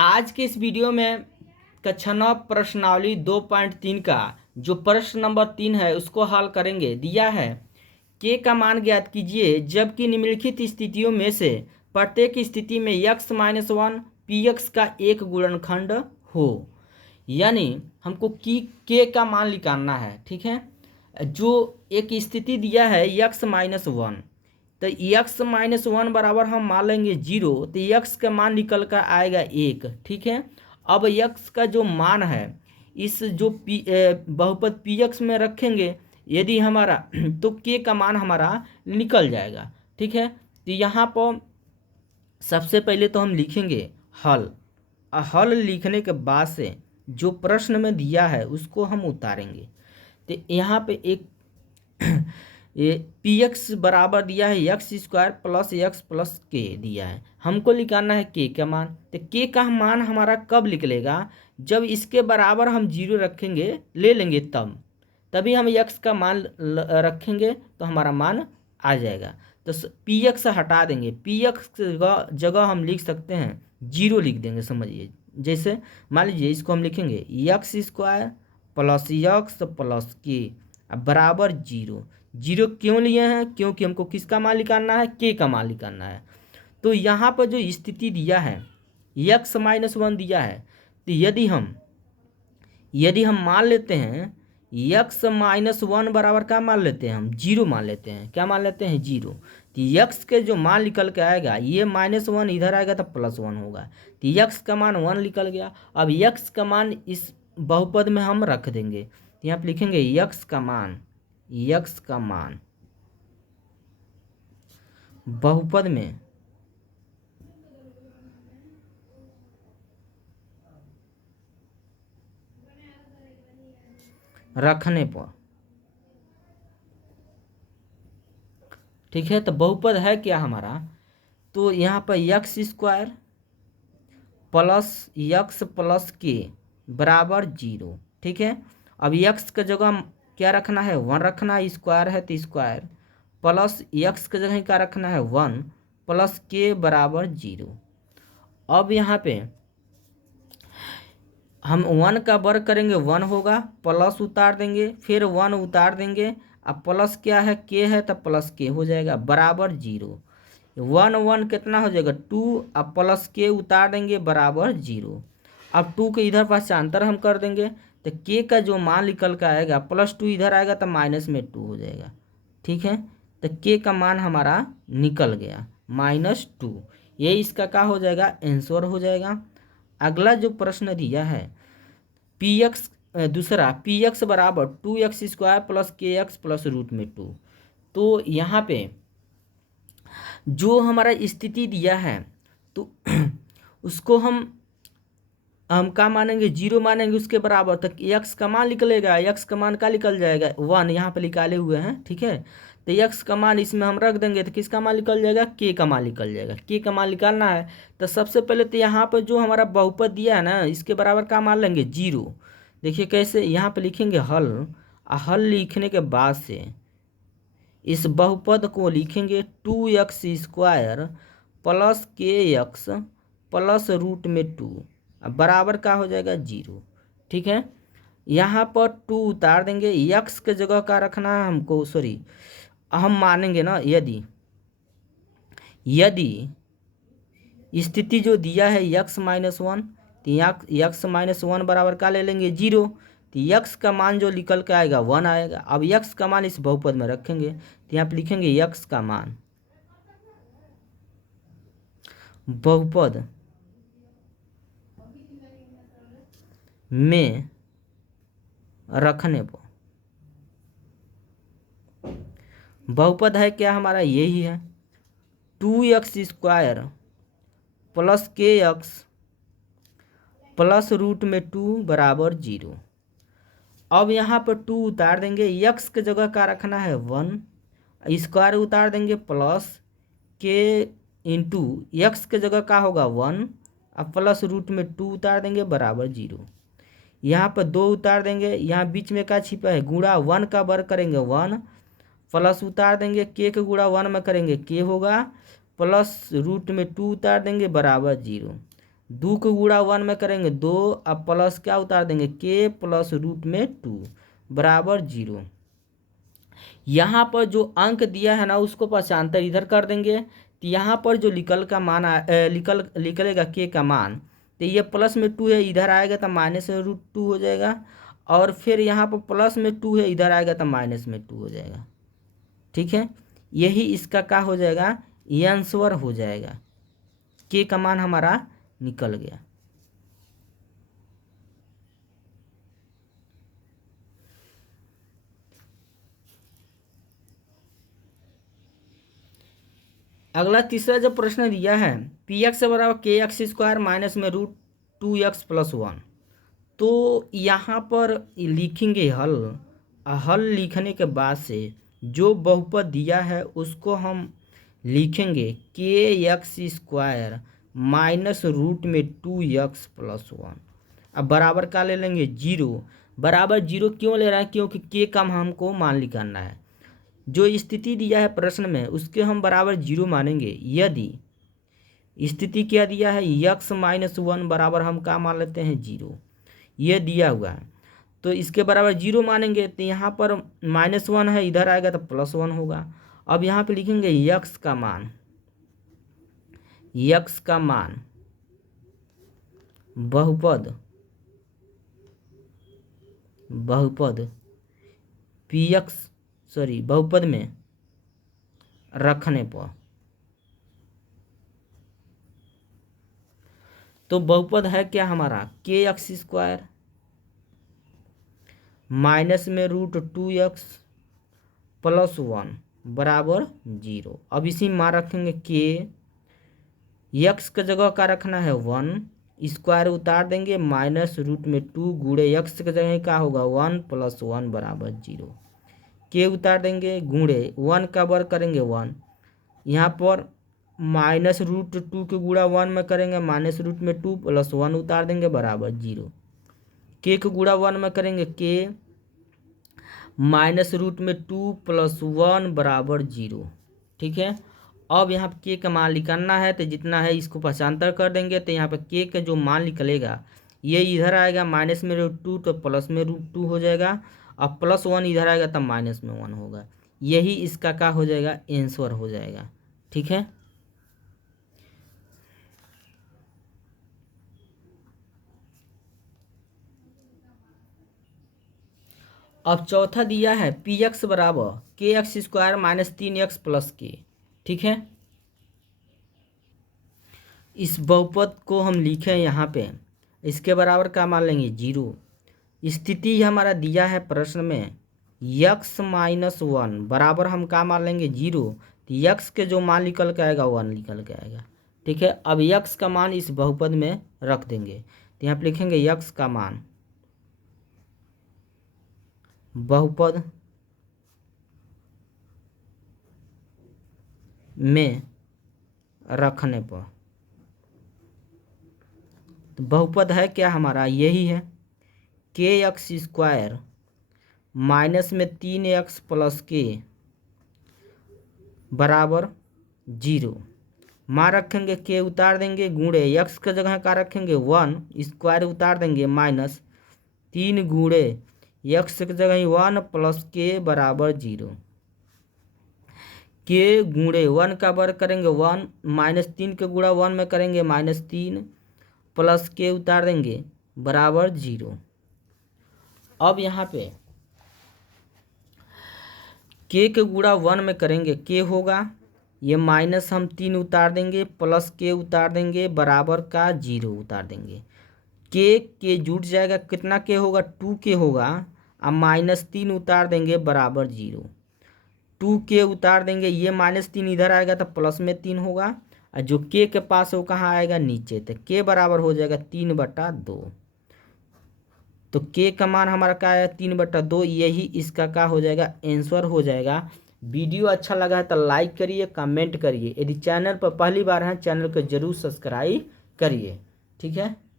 आज के इस वीडियो में कक्षा 9 प्रश्नावली 2.3 का जो प्रश्न नंबर 3 है उसको हल करेंगे। दिया है के का मान ज्ञात कीजिए जबकि निम्नलिखित स्थितियों में से प्रत्येक स्थिति में x-1 px का एक गुणनखंड हो। यानी हमको के का मान निकालना है। ठीक है, जो एक स्थिति दिया है x-1, तो x-1 बराबर हम मान लेंगे 0, तो x का मान निकल कर आएगा 1। ठीक है, अब x का जो मान है इस जो बहुपद px में रखेंगे यदि हमारा तो k का मान हमारा निकल जाएगा। ठीक है, तो यहाँ पर सबसे पहले तो हम लिखेंगे हल। हल लिखने के बाद से जो प्रश्न में दिया है उसको हम उतारेंगे। तो यहाँ पे एक ये px बराबर दिया है x² प्लस x प्लस के दिया है, हमको निकालना है k का मान। तो k का मान हमारा कब निकलेगा, जब इसके बराबर हम 0 रखेंगे, ले लेंगे तभी हम x का मान रखेंगे तो हमारा मान आ जाएगा। तो px हटा देंगे, px जगह हम लिख सकते हैं 0 लिख देंगे। समझिए, जैसे मान लीजिए इसको हम लिखेंगे x² प्लस x प्लस के बराबर 0। 0 क्यों लिए हैं, क्योंकि हमको किसका मान निकालना है, के का मान निकालना है। तो यहाँ पर जो स्थिति दिया है x-1 दिया है, तो यदि हम मान लेते हैं x-1 बराबर क्या मान लेते हैं, हम 0 मान लेते हैं। क्या मान लेते हैं, 0। तो x के जो मान निकल के आएगा, ये -1 इधर आएगा तो +1 होगा, तो x का मान 1 निकल गया। अब x का मान इस बहुपद में हम रख देंगे, तो यहाँ पर लिखेंगे x का मान बहुपद में रखने पर, ठीक है, तो बहुपद है क्या हमारा, तो यहाँ पर x² प्लस x प्लस के बराबर 0। ठीक है, अब x का जगह क्या रखना है, 1 रखना है, स्क्वायर है तो स्क्वायर, प्लस x का जगह क्या रखना है, 1 प्लस के बराबर 0। अब यहाँ पे हम 1 का वर्ग करेंगे, 1 होगा, प्लस उतार देंगे, फिर 1 उतार देंगे, अब प्लस क्या है, के है तो प्लस के हो जाएगा बराबर 0। 1 1 कितना हो जाएगा, 2, अब प्लस के उतार देंगे बराबर 0। अब 2 के इधर पासांतर हम कर देंगे, तो के का जो मान निकल कर आएगा, +2 इधर आएगा तो -2 हो जाएगा। ठीक है, तो के का मान हमारा निकल गया -2। ये इसका क्या हो जाएगा, आंसर हो जाएगा। अगला जो प्रश्न दिया है दूसरा px बराबर 2x² प्लस kx प्लस √2। तो यहाँ पे जो हमारा स्थिति दिया है तो उसको हम क्या मानेंगे, 0 मानेंगे उसके बराबर, तक x का मान निकलेगा। x का मान क्या निकल जाएगा, 1 यहाँ पे निकाले हुए हैं। ठीक है, तो x का मान इसमें हम रख देंगे तो किसका मान निकल जाएगा, k का मान निकल जाएगा। k का मान निकालना है तो सबसे पहले तो यहाँ पर जो हमारा बहुपद दिया है ना, इसके बराबर क्या मान लेंगे, 0। देखिए कैसे, यहाँ पे लिखेंगे हल। हल लिखने के बाद से इस बहुपद को लिखेंगे 2x² प्लस kx प्लस √2 बराबर का हो जाएगा 0। ठीक है, यहाँ पर 2 उतार देंगे, x के जगह का रखना है हमको, हम मानेंगे ना, यदि स्थिति जो दिया है x-1, तो x-1 बराबर का ले लेंगे 0, तो x का मान जो निकल के आएगा 1 आएगा। अब x का मान इस बहुपद में रखेंगे, तो यहाँ पे लिखेंगे x का मान बहुपद में रखने पर, बहुपद है क्या हमारा, यही है 2x² प्लस kx प्लस √2 बराबर 0। अब यहाँ पर 2 उतार देंगे, x के जगह का रखना है 1, स्क्वायर उतार देंगे, प्लस के इंटू x के जगह का होगा 1, अब प्लस √2 उतार देंगे बराबर 0। यहाँ पर 2 उतार देंगे, यहाँ बीच में क्या छिपा है, गुणा 1 का वर्ग करेंगे 1, प्लस उतार देंगे, के का गुणा 1 में करेंगे के होगा, प्लस √2 उतार देंगे बराबर 0। 2 को गुणा 1 में करेंगे 2, अब प्लस क्या उतार देंगे के प्लस रूट में 2 बराबर 0। यहाँ पर जो अंक दिया है ना उसको पक्षांतर इधर कर देंगे, तो यहाँ पर जो निकलेगा के का मान, तो ये प्लस में 2 है इधर आएगा तो माइनस में रूट 2 हो जाएगा, और फिर यहाँ पर प्लस में 2 है इधर आएगा तो माइनस में 2 हो जाएगा। ठीक है, यही इसका क्या हो जाएगा, ये आंसर हो जाएगा, के का मान हमारा निकल गया। अगला तीसरा जो प्रश्न दिया है पी एक्स बराबर के एक्स स्क्वायर माइनस में रूट 2x प्लस 1, तो यहाँ पर लिखेंगे हल लिखने के बाद से जो बहुपद दिया है उसको हम लिखेंगे के एक्स स्क्वायर माइनस रूट में 2x प्लस 1। अब बराबर का ले लेंगे 0, बराबर 0 क्यों ले रहे हैं, क्योंकि के का हमको मान निकालना है। जो स्थिति दिया है प्रश्न में उसके हम बराबर 0 मानेंगे। यदि स्थिति क्या दिया है x माइनस 1 बराबर हम क्या मान लेते हैं 0, ये दिया हुआ है, तो इसके बराबर 0 मानेंगे, तो यहाँ पर -1 है इधर आएगा तो +1 होगा। अब यहाँ पे लिखेंगे x का मान बहुपद बहुपद में रखने पर, तो बहुपद है क्या हमारा के एक्स स्क्वायर माइनस में रूट 2x प्लस 1 बराबर 0। अब इसी मान रखेंगे के एक्स का जगह का रखना है 1, स्क्वायर उतार देंगे माइनस रूट में 2 गुणे एक्स का जगह क्या होगा 1 प्लस 1 बराबर 0। के उतार देंगे गुणे 1 का वर्ग करेंगे 1, यहाँ पर माइनस रूट 2 के गुणा 1 में करेंगे माइनस रूट में 2 प्लस 1 उतार देंगे बराबर 0। के को गुणा 1 में करेंगे के माइनस रूट में 2 प्लस 1 बराबर 0। ठीक है, अब यहाँ पे के का मान निकालना है, तो जितना है इसको पक्षांतर कर देंगे, तो यहाँ पे के का जो मान निकलेगा ये इधर आएगा माइनस में रूट 2 तो प्लस में रूट 2 हो जाएगा, अब प्लस 1 इधर आएगा तब माइनस में 1 होगा। यही इसका क्या हो जाएगा आंसर हो जाएगा। ठीक है, अब चौथा दिया है पी एक्स बराबर के x square minus 3x plus के। ठीक है, इस बहुपद को हम लिखें यहाँ पे, इसके बराबर का मान लेंगे 0। स्थिति हमारा दिया है प्रश्न में x माइनस 1 बराबर हम का मान लेंगे 0, तो x के जो मान निकल के आएगा 1 निकल के आएगा। ठीक है, अब x का मान इस बहुपद में रख देंगे, तो यहाँ पे लिखेंगे x का मान बहुपद में रखने पर, तो बहुपद है क्या हमारा यही है के एक्स स्क्वायर माइनस में 3x प्लस के बराबर 0। मान रखेंगे के उतार देंगे गुणे x का जगह का रखेंगे 1, स्क्वायर उतार देंगे माइनस 3 गुणे x की जगह 1 प्लस के बराबर 0। के गुणे 1 का वर्ग करेंगे 1, माइनस 3 के गुणा 1 में करेंगे माइनस 3 प्लस के उतार देंगे बराबर 0। अब यहाँ पे के गुणा 1 में करेंगे के होगा, ये माइनस हम 3 उतार देंगे प्लस के उतार देंगे बराबर का 0 उतार देंगे। के जुट जाएगा, कितना के होगा 2 के होगा, अब माइनस 3 उतार देंगे बराबर 0। 2 के उतार देंगे, ये माइनस 3 इधर आएगा तो प्लस में 3 होगा, और जो के पास है वो कहाँ आएगा नीचे, तो के बराबर हो जाएगा 3/2। तो के का मान हमारा क्या है 3/2। यही इसका क्या हो जाएगा आंसर हो जाएगा। वीडियो अच्छा लगा है तो लाइक करिए, कमेंट करिए, यदि चैनल पर पहली बार हैं चैनल को जरूर सब्सक्राइब करिए। ठीक है।